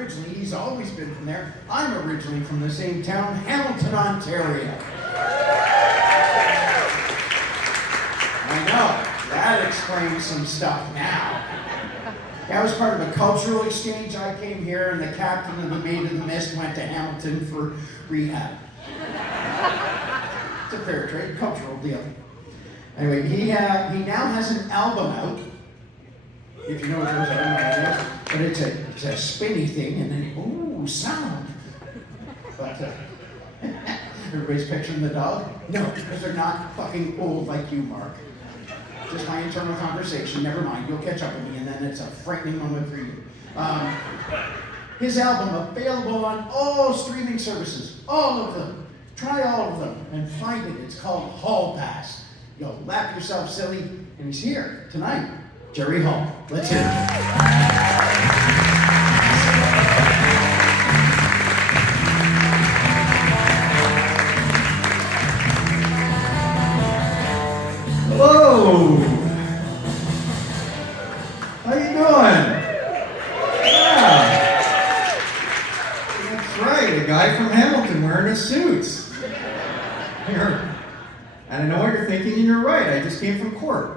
originally, he's always been from there. I'm originally from the same town, Hamilton, Ontario. I know, that explains some stuff now. That was part of a cultural exchange. I came here and the captain of the Maid of the Mist went to Hamilton for rehab. It's a fair trade, cultural deal. Anyway, he now has an album out. If you know what those are, I don't know what it is. But it's a spinny thing, and then, ooh, sound. But everybody's picturing the dog? No, because they're not fucking old like you, Mark. Just my internal conversation, never mind, you'll catch up with me, and then it's a frightening moment for you. His album, available on all streaming services, all of them. Try all of them and find it. It's called Hall Pass. You'll laugh yourself silly, and he's here tonight, Jerry Hall. Let's hear it. Hello! How you doing? Yeah. That's right, a guy from Hamilton wearing a suit. Here. And I know what you're thinking, and you're right, I just came from court.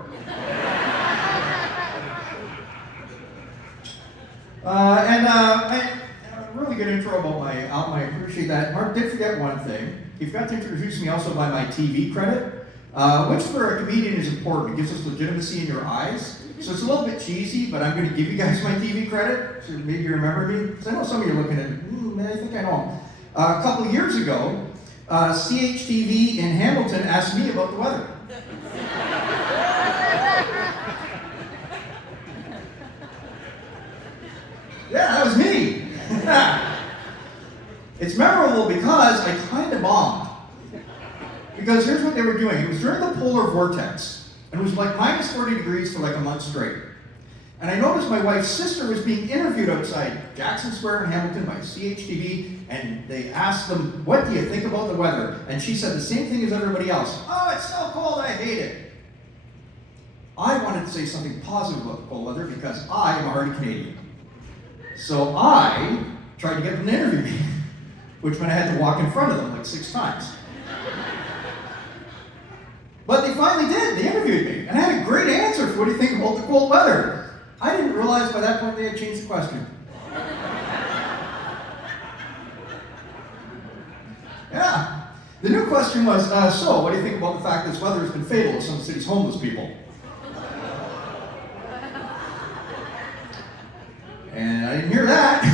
Really good intro about my album, I appreciate that. Mark did forget one thing. He forgot to introduce me also by my TV credit. Which for a comedian is important. It gives us legitimacy in your eyes. So it's a little bit cheesy, but I'm going to give you guys my TV credit, so maybe you remember me. Because I know some of you are looking at it, I think I know him. A couple of years ago, CHTV in Hamilton asked me about the weather. Yeah, that was me. It's memorable because I kind of bombed. Because here's what they were doing. It was during the polar vortex, and it was like minus 40 degrees for like a month straight. And I noticed my wife's sister was being interviewed outside Jackson Square in Hamilton by CHTV, and they asked them, what do you think about the weather? And she said the same thing as everybody else. Oh, it's so cold, I hate it. I wanted to say something positive about the cold weather because I am a hardy Canadian. So I tried to get them to interview me, which meant I had to walk in front of them like 6 times. But they finally did. They interviewed me. And I had a great answer for what do you think about the cold weather. I didn't realize by that point they had changed the question. Yeah. The new question was, so what do you think about the fact this weather has been fatal to some of the city's homeless people? And I didn't hear that.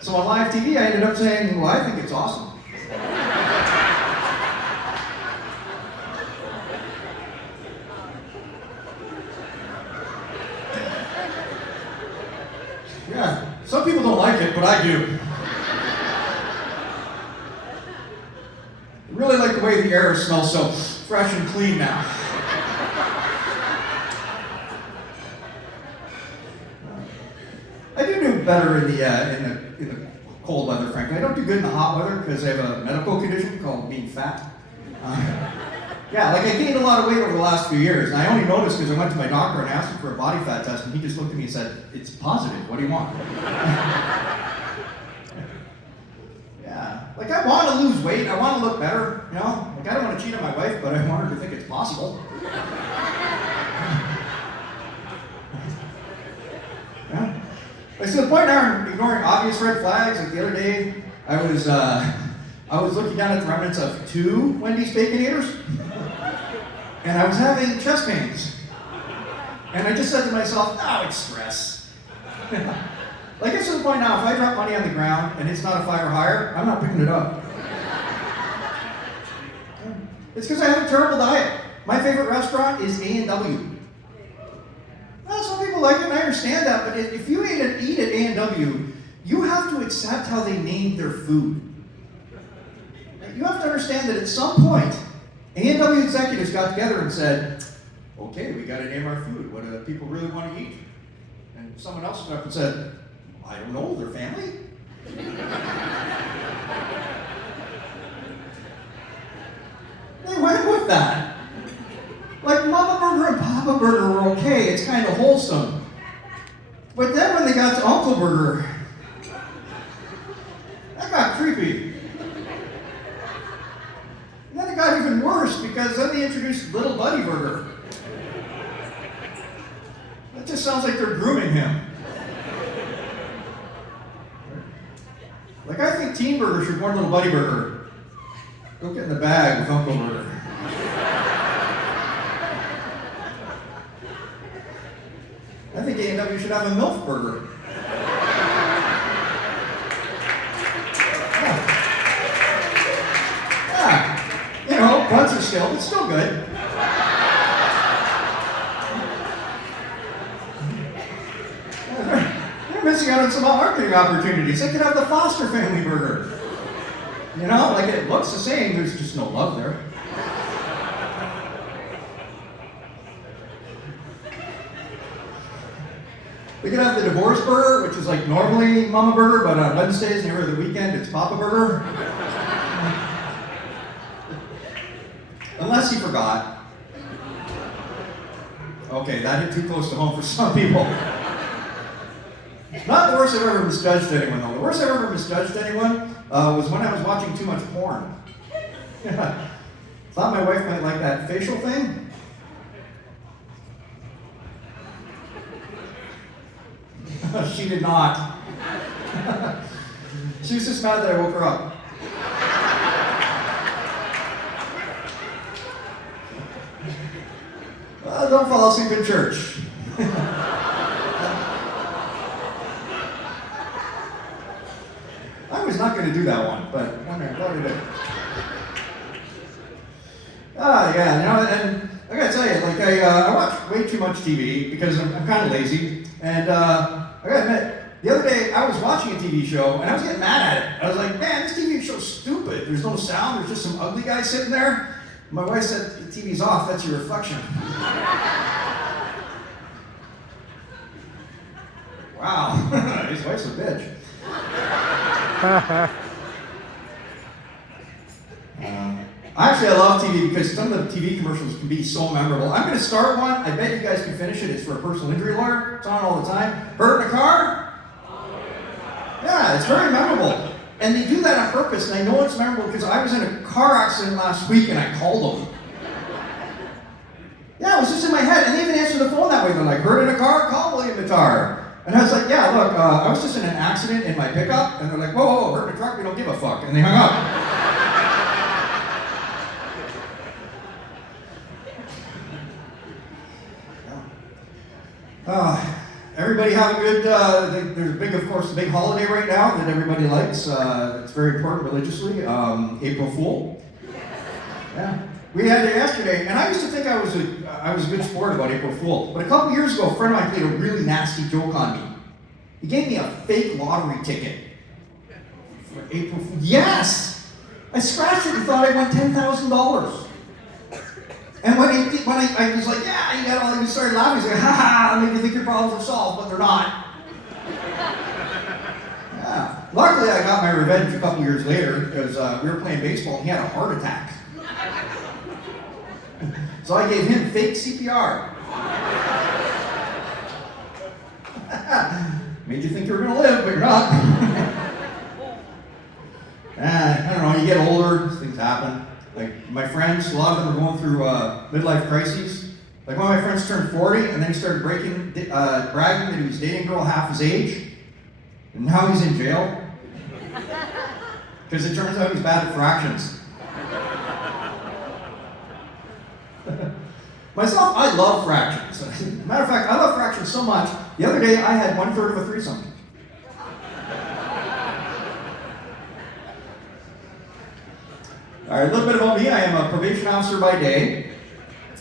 So on live TV, I ended up saying, well, I think it's awesome. Yeah, some people don't like it, but I do. I really like the way the air smells so fresh and clean now. I do better in the cold weather, frankly. I don't do good in the hot weather because I have a medical condition called being fat. Yeah, like I gained a lot of weight over the last few years, and I only noticed because I went to my doctor and asked him for a body fat test, and he just looked at me and said, it's positive, what do you want? Yeah, like I want to lose weight, I want to look better, you know? Like I don't want to cheat on my wife, but I want her to think it's possible. Yeah. Like, so the point now I'm ignoring obvious red flags. Like the other day, I was looking down at the remnants of 2 Wendy's Baconators, and I was having chest pains. And I just said to myself, oh, it's stress. Like it's to the point now, if I drop money on the ground and it's not a 5 or higher, I'm not picking it up. It's because I have a terrible diet. My favorite restaurant is A&W. Well, some people like it, and I understand that, but if you eat at A&W, you have to accept how they named their food. You have to understand that at some point, A&W executives got together and said, okay, we got to name our food. What do people really want to eat? And someone else got up and said, I don't know, their family? They went with that. Like Mama Burger and Papa Burger were okay, it's kind of wholesome. But then when they got to Uncle Burger, because then they introduced Little Buddy Burger. That just sounds like they're grooming him. Like, I think Teen Burger should warn Little Buddy Burger. Go get in the bag with Uncle Burger. I think A&W should have a MILF Burger. Yeah. You know, buns are still, it's still good. They're missing out on some marketing opportunities. They could have the Foster Family Burger. You know, like it looks the same, there's just no love there. We could have the Divorce Burger, which is like normally Mama Burger, but on Wednesdays and every other weekend, it's Papa Burger. Unless he forgot. Okay, that hit too close to home for some people. Not the worst I've ever misjudged anyone, though. The worst I've ever misjudged anyone was when I was watching too much porn. Thought my wife might like that facial thing. She did not. She was just mad that I woke her up. Don't fall asleep in church. I was not going to do that one, but I'm glad I did. Yeah, you know, and I gotta tell you, like I watch way too much TV because I'm kind of lazy, and I gotta admit, the other day I was watching a TV show and I was getting mad at it. I was like, man, this TV show's stupid. There's no sound. There's just some ugly guy sitting there. My wife said, the TV's off. That's your reflection. Wow, his wife's a bitch. Actually, I love TV because some of the TV commercials can be so memorable. I'm going to start one. I bet you guys can finish it. It's for a personal injury lawyer. It's on all the time. Hurt in a car? Yeah, it's very memorable. And they do that on purpose, and I know it's memorable because I was in a car accident last week and I called them. Yeah, it was just in my head, and they even answered the phone that way. They're like, hurt in a car? Call William Matar. And I was like, yeah, look, I was just in an accident in my pickup, and they're like, whoa, whoa, hurt in a truck? We don't give a fuck. And they hung up. Everybody have a good, there's a big, of course, a big holiday right now that everybody likes. It's very important religiously, April Fool. Yeah. We had it yesterday, and I used to think I was a good sport about April Fool. But a couple years ago, a friend of mine played a really nasty joke on me. He gave me a fake lottery ticket for April Fool. Yes! I scratched it and thought I won $10,000. And when I was like, yeah, you got all, he started laughing. He's like, ha ha, that made you think your problems are solved, but they're not. Yeah. Luckily, I got my revenge a couple years later because we were playing baseball and he had a heart attack. So I gave him fake CPR. Made you think you were going to live, but you're not. I don't know, you get older, things happen. Like my friends, a lot of them are going through midlife crises. Like one of my friends turned 40 and then he started bragging that he was dating a girl half his age. And now he's in jail. Because it turns out he's bad at fractions. Myself, I love fractions. Matter of fact, I love fractions so much, the other day I had 1/3 of a threesome. All right, a little bit about me. I am a probation officer by day.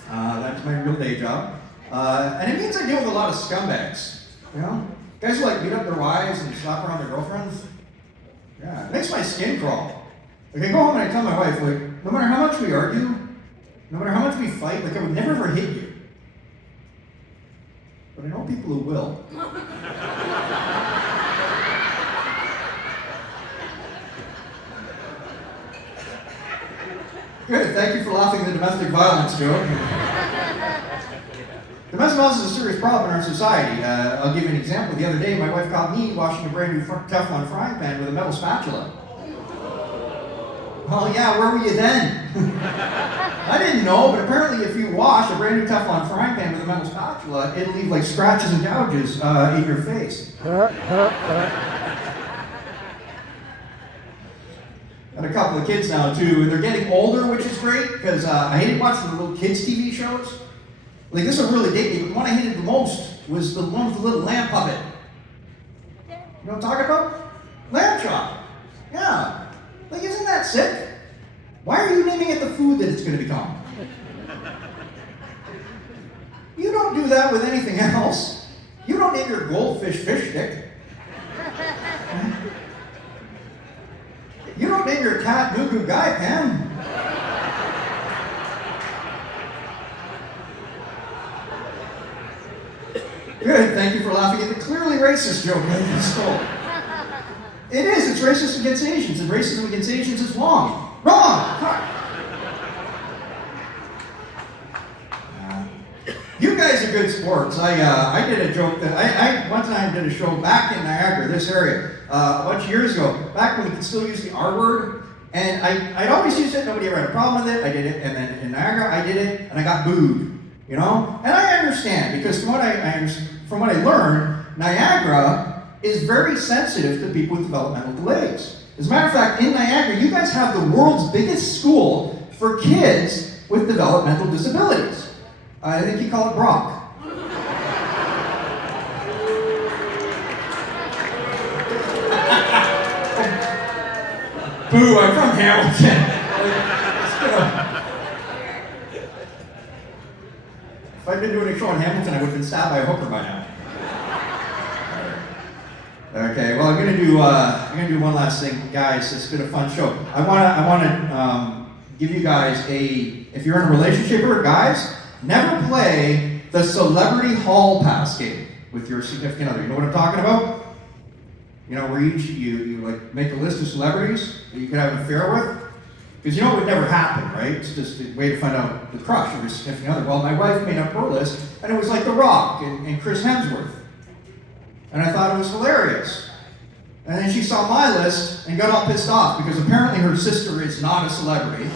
That's my real day job. And it means I deal with a lot of scumbags, you know? Guys who like beat up their wives and slap around their girlfriends. Yeah, it makes my skin crawl. Like I go home and I tell my wife, like, no matter how much we argue, no matter how much we fight, like I would never ever hit you. But I know people who will. Good, thank you for laughing at the domestic violence joke. Domestic violence is a serious problem in our society. I'll give you an example. The other day, my wife caught me washing a brand new Teflon frying pan with a metal spatula. Well, yeah, where were you then? I didn't know, but apparently if you wash a brand new Teflon frying pan with a metal spatula, it'll leave like scratches and gouges in your face. Got a couple of kids now too, and they're getting older, which is great, because I hated watching the little kids' TV shows. Like, this will really date me, but the one I hated the most was the one with the little lamb puppet. You know what I'm talking about? Lamb chop. Yeah. Like, isn't that sick? Why are you naming it the food that it's going to become? You don't do that with anything else. You don't name your goldfish fish stick. You don't name your cat Goo Goo Guy Pan. Good, thank you for laughing at the clearly racist joke I just told. It is, it's racist against Asians, and racism against Asians is wrong. Wrong! You guys are good sports. I did a joke that I one time did a show back in Niagara, this area, a bunch of years ago, back when we could still use the R word, and I'd always used it, nobody ever had a problem with it, I did it, and then in Niagara I did it, and I got booed, you know? And I understand, because from what I learned, Niagara is very sensitive to people with developmental delays. As a matter of fact, in Niagara, you guys have the world's biggest school for kids with developmental disabilities. I think you call it Brock. Boo, I'm from Hamilton. If I'd been doing a show in Hamilton, I would have been stabbed by a hooker by now. Okay, well, I'm gonna do one last thing, guys. It's been a fun show. I wanna give you guys if you're in a relationship or guys, never play the celebrity hall pass game with your significant other. You know what I'm talking about? You know, where you like make a list of celebrities that you could have an affair with. Because you know it would never happen, right? It's just a way to find out the crush of your significant other. Well, my wife made up her list, and it was like The Rock and Chris Hemsworth. And I thought it was hilarious. And then she saw my list and got all pissed off because apparently her sister is not a celebrity.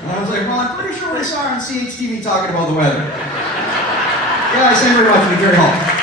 And I was like, well, I'm pretty sure I saw her on CHTV talking about the weather. Yeah, thank you very much, Gary Hall.